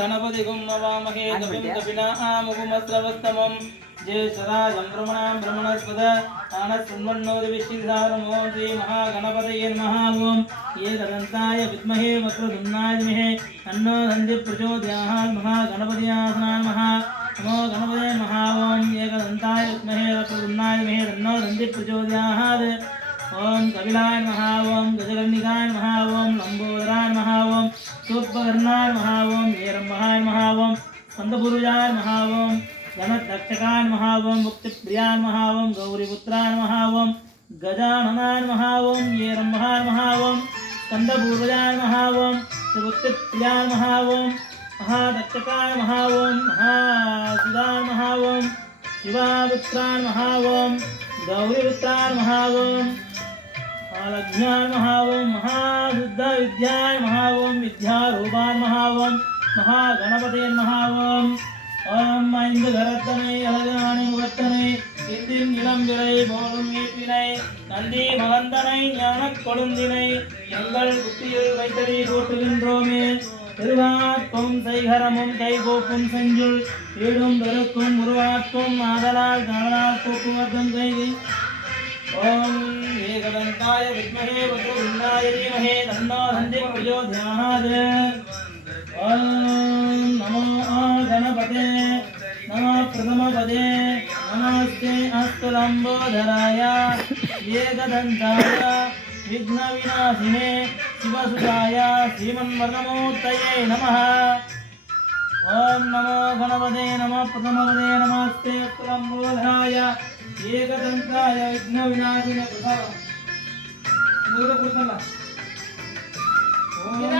गणपति गुम्मवामहे कपिं कपिनामुपमस्रवस्तमं ज्येष्ठराजं ब्रह्मणां ब्रह्मणस्पद आनस्सन्मन्नोदिविश्चिधारमो श्री महागणपतये नमः। ओं एकदन्ताय विद्महे वक्रतुण्डाय धीमहि तन्नो दन्ति प्रचोदयात्। महागणपतयासनाय नमः। नमो गणपतये नमः। ओं एकदन्ताय विद्महे वक्रतुण्डाय धीमहि तन्नो दन्ति प्रचोदयात्। ओं कपिलाय नमः। ओं गजकर्णिकाय नमः। ओं लंबोदराय नमः। ओं सूर्पकर्णाय नमः। ओं वीरम्भाय नमः। ओं स्कन्दपूर्वजाय नमः। ओं गणदक्षकाय नमः। ओं मुक्तिप्रियाय नमः। ओं गौरीपुत्राय नमः। ओं गजाननाय नमः। ओं वीरम्भाय नमः। ओं स्कन्दपूर्वजाय नमः। ओं मुक्तिप्रियाय नमः। ओं महादक्षकाय नमः। ओं महासुदाय नमः। ओं शिवापुत्राय नमः। ओं गौरीपुत्राय नमः। ओं महालक्ष्म्याय नमः। ओं महाशुद्धविद्याय नमः। ओं विद्यारूपाय नमः। ओं महागणपतये नमः। ओं ओं ஐந்து கரத்தனை அழகானை முகத்தனை இந்தின் இளம்பிறை போலும் ஏற்றினை நந்தி மகந்தனை ஞானக் கொழுந்தினை எங்கள் புத்தியில் வைத்தடி போற்றுகின்றோமே. திருவாக்கும் செய்கரமும் கைகோப்பும் செஞ்சுள் வீடும் பெருக்கும் உருவாக்கும் ஆதலால் காவலால் போக்குவரத்தும் செய்தி. ஓம் ஏகதந்தாய வித்மஹே வக்ரதுண்டாய தீமஹி தன்னோ தந்தி பிரச்சோதயாத். ஓம் நமோ गणपते नमः प्रथमपदे नमस्ते अस्तु लंबोदराय एकदन्ताय विघ्नविनाशिने शिवसुताय श्रीमन्मर्दमूर्तये नमः। ओम नमो गणपते नमः प्रथमपदे नमस्ते अस्तु लंबोदराय एकदन्ताय विघ्नविनाशिने